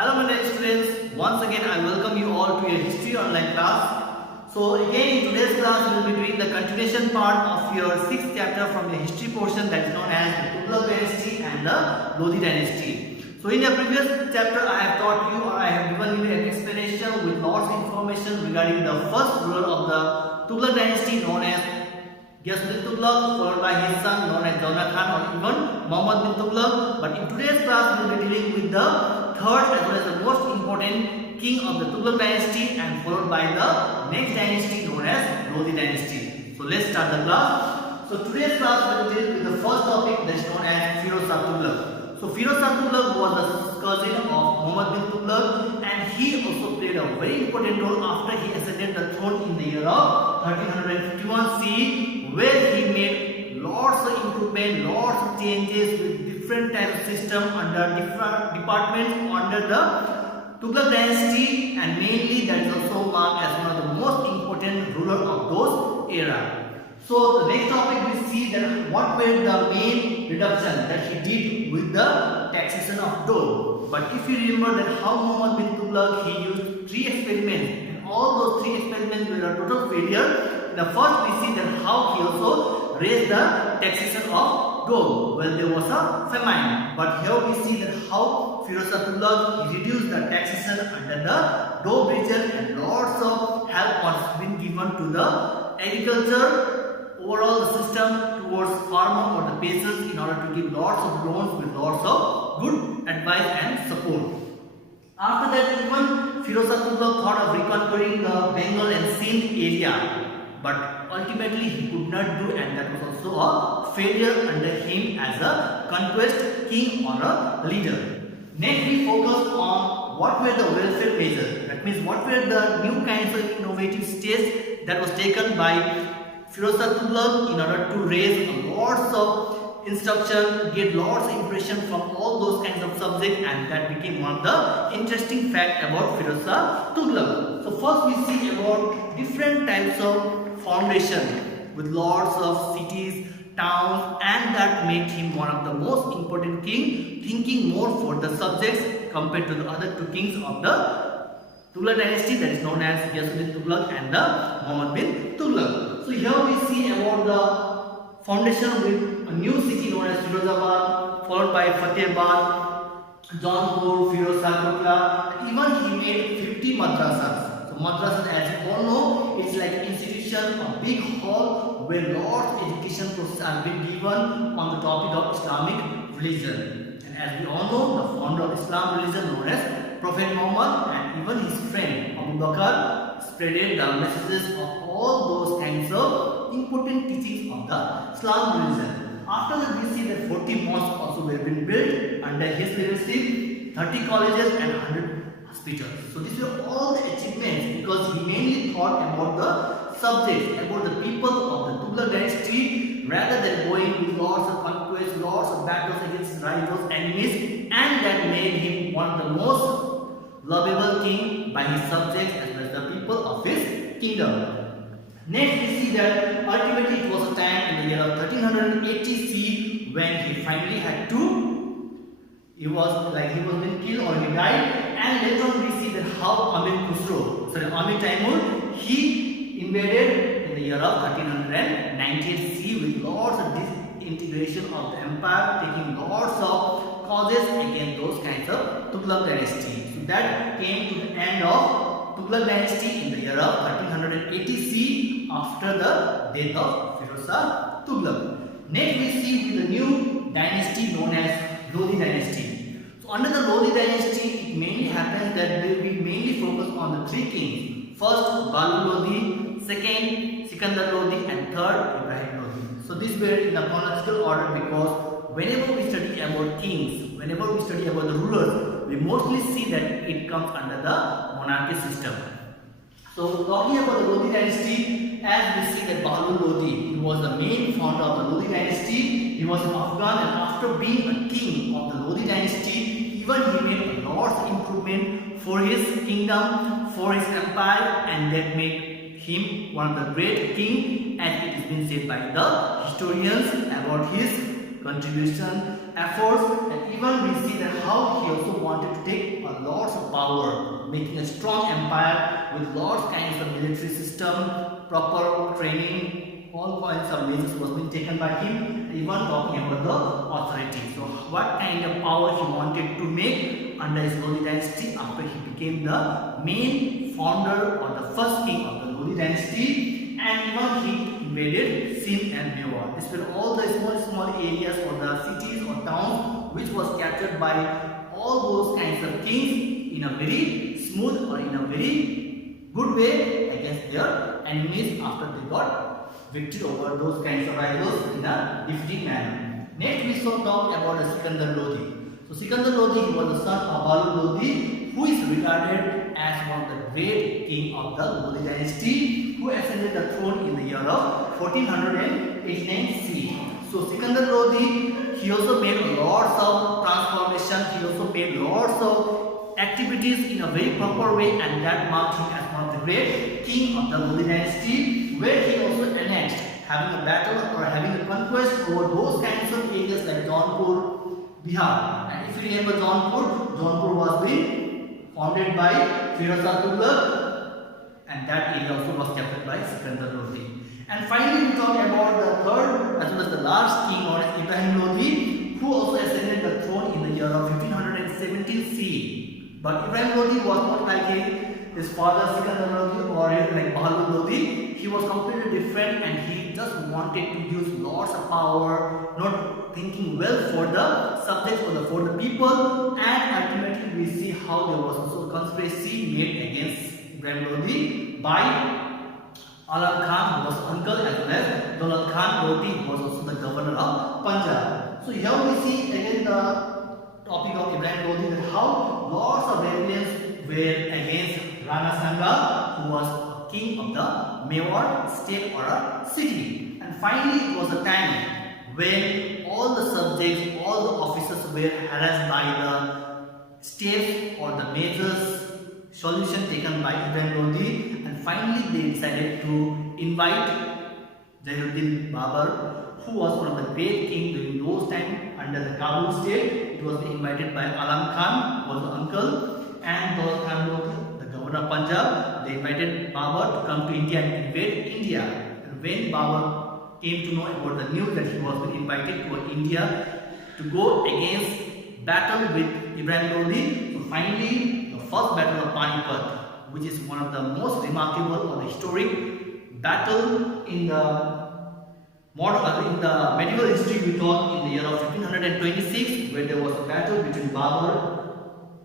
Hello my dear students, once again I welcome you all to your history online class. So again in today's class we will be doing the continuation part of your 6th chapter from your history portion, that is known as the Tughluq dynasty and the Lodi dynasty. So in the previous chapter I have taught you, or I have given you an explanation with lots of information regarding the first ruler of the Tughluq dynasty known as Tughluq, followed by his son known as Khan, or even Muhammad bin Tughluq. But in today's class we will be dealing with the third as well as the most important king of the Tughluq dynasty, and followed by the next dynasty known as Lodi dynasty. So let's start the class. So today's class we will deal with the first topic, that is known as Tughluq. So Tughluq was the cousin of Muhammad bin Tughluq, and he also played a very important role after he ascended the throne in the year of 1351 CE, where he made lots of improvement, lots of changes with different types of system under different departments under the Tughluq dynasty, and mainly that is also marked as one of the most important ruler of those era. So the next topic we see that what were the main reduction that he did with the taxation of dough. But if you remember that how Muhammad bin Tughluq, he used 3 experiments, and all those 3 experiments were a total failure. The first we see that how he also raised the taxation of dough when there was a famine. But here we see that how Tughluq, he reduced the taxation under the dough region, and lots of help was been given to the agriculture. Overall the system towards farmer or the peasants in order to give lots of loans with lots of good advice and support. After that, even Tughluq thought of reconquering the Bengal and Sindh area, but ultimately he could not do, and that was also a failure under him as a conquest king or a leader. Next we focus on what were the welfare measures, that means what were the new kinds of innovative steps that was taken by Tughluq in order to raise lots of instruction, get lots of impression from all those kinds of subjects, and that became one of the interesting fact about Tughluq. So first we see about different types of foundation with lots of cities, towns, and that made him one of the most important king, thinking more for the subjects compared to the other 2 kings of the Tughluq dynasty, that is known as Tughluq and the Muhammad bin Tughluq. So here we see about the foundation with a new city known as Firozabad, followed by Fatehbad, Jaunpur, Firozabad, and even he made 50 madrasas. So madrasas, as you all know, it's like institution, a big hall where lots of education processes are being given on the topic of Islamic religion. And as we all know, the founder of Islam religion known as Prophet Muhammad, and even his friend Abu Bakr spreaded the messages of all those kinds of important teachings of the Islam religion. After that we see that 40 mosques also were been built under his leadership, 30 colleges and 100 hospitals. So these were all the achievements because he mainly thought about the subjects, about the people of the Tughluq dynasty, rather than going with lots of conquests, lots of battles against rivals, enemies, and that made him one of the most lovable king by his subjects as well as the people of his kingdom. Next we see that ultimately it was a time in the year of 1380 CE when he finally had to, he was been killed or he died, and later on we see that how Amir Timur, he invaded in the year of 1398 CE with lots of disintegration of the empire, taking lots of causes against those kinds of Tughluq dynasty. So that came to the end of Tughluq dynasty in the year of 1380 CE after the death of Tughluq. Next we see with the new dynasty known as Lodi dynasty. So under the Lodi dynasty, it mainly happens that we mainly focus on the 3 kings. First Balu Lodi, second Sikandar Lodi, and third Ibrahim Lodi. So these were in the chronological order because whenever we study about kings, whenever we study about the rulers, we mostly see that it comes under the monarchy system. So talking about the Lodi dynasty, as we see that Balu Lodi, he was the main founder of the Lodi dynasty. He was an Afghan, and after being a king of the Lodi dynasty, even he made a lot of improvement for his kingdom, for his empire, and that made him one of the great king, as it has been said by the historians about his contribution, efforts, and even we see that how he also wanted to take a lots of power, making a strong empire with lots kinds of military system, proper training, all kinds of measures was being taken by him, even talking about the authority. So what kind of power he wanted to make under his Lodi dynasty after he became the main founder or the first king of the Lodi dynasty, and even he invaded Sindh and Mewar. These were all the small areas or the cities or towns which was captured by all those kinds of kings in a very smooth or in a very good way against their enemies after they got victory over those kinds of rivals in a defeating manner. Next we shall talk about the Sikandar Lodi. So Sikandar Lodi, he was the son of Balu Lodi, who is regarded as one of the great king of the Lodi dynasty, who ascended the throne in the year of 1489 CE. So Sikandar Lodi, he also made lots of transformation, he also made lots of activities in a very proper way, and that marked him as one of the great king of the Lodi dynasty, where he also annexed having a battle or having a conquest over those kinds of areas like Jaunpur, Bihar. And if you remember Jaunpur was being founded by Tughluq, and that area also was captured by Sikandar Lodi. And finally we talk about the third as well as the last king known as Ibrahim Lodi, who also ascended the throne in the year of 1517 CE. But Ibrahim Lodi was not like his father Sikandar Lodi or like Bahadur Lodi. He was completely different, and he just wanted to use lots of power, not thinking well for the subjects or for the people, and ultimately we see how there was also a conspiracy made against Ibrahim Lodi by Alam Khan, who was uncle, as well as Daulat Khan Lodi, who was also the governor of Punjab. So here we see again the topic of Ibrahim Lodi, that how lots of rebellions were against Rana Sanga, who was king of the Mewar state or a city. And finally it was a time when all the subjects, all the officers were harassed by the steps or the measures solution taken by Ibrahim Lodi, and finally they decided to invite Jainuddin Babur, who was one of the great kings during those times under the Kabul state. It was invited by Alam Khan, who was the uncle, and Daulat Khan Lodi, the governor of Punjab. They invited Babur to come to India and invade India. And when Babur came to know about the news that he was being invited to India to go against battle with Ibrahim Lodi, so finally first battle of Panipat, which is one of the most remarkable or historic battle in the medieval history. We talk in the year of 1526, where there was a battle between Babur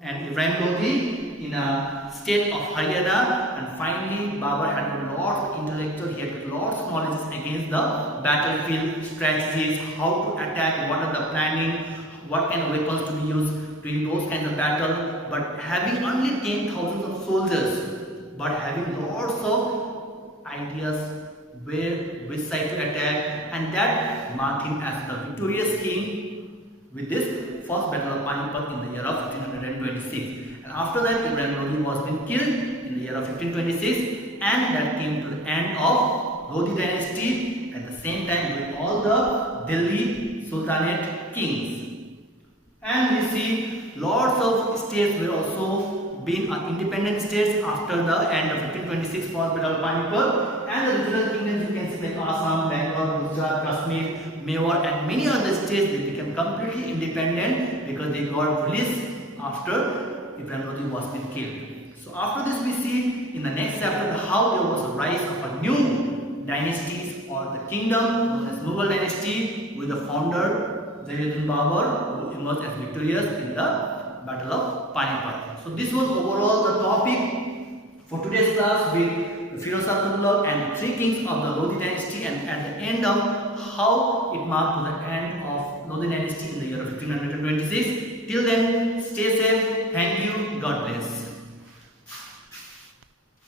and Ibrahim Lodi in a state of Haryana, and finally Babur had a lot of intellectual, he had lots of knowledge against the battlefield strategies, how to attack, what are the planning, what kind of weapons to be used during those kinds of battle. But having only 10,000 of soldiers, but having lots of ideas which side to attack, and that marked him as the victorious king with this first battle of Panipat in the year of 1526. And after that Ibrahim Lodi was been killed in the year of 1526, and that came to the end of Lodi dynasty, at the same time with all the Delhi Sultanate kings. And we see lots of states were also being independent states after the end of 1526 for Battle of Panipat, and the regional kingdoms you can see like Assam, Bengal, Gujarat, Kashmir, Mewar, and many other states, they became completely independent because they got released after Ibrahim Lodi was been killed. So after this we see in the next chapter how there was a rise of a new dynasties or the kingdom known as Mughal dynasty with the founder Jainuddin Babur, emerged as victorious in the Battle of Panipat. So this was overall the topic for today's class with Firoz Shah Tughluq and three kings of the Lodi dynasty, and at the end of how it marked to the end of Lodi dynasty in the year of 1526. Till then, stay safe. Thank you. God bless.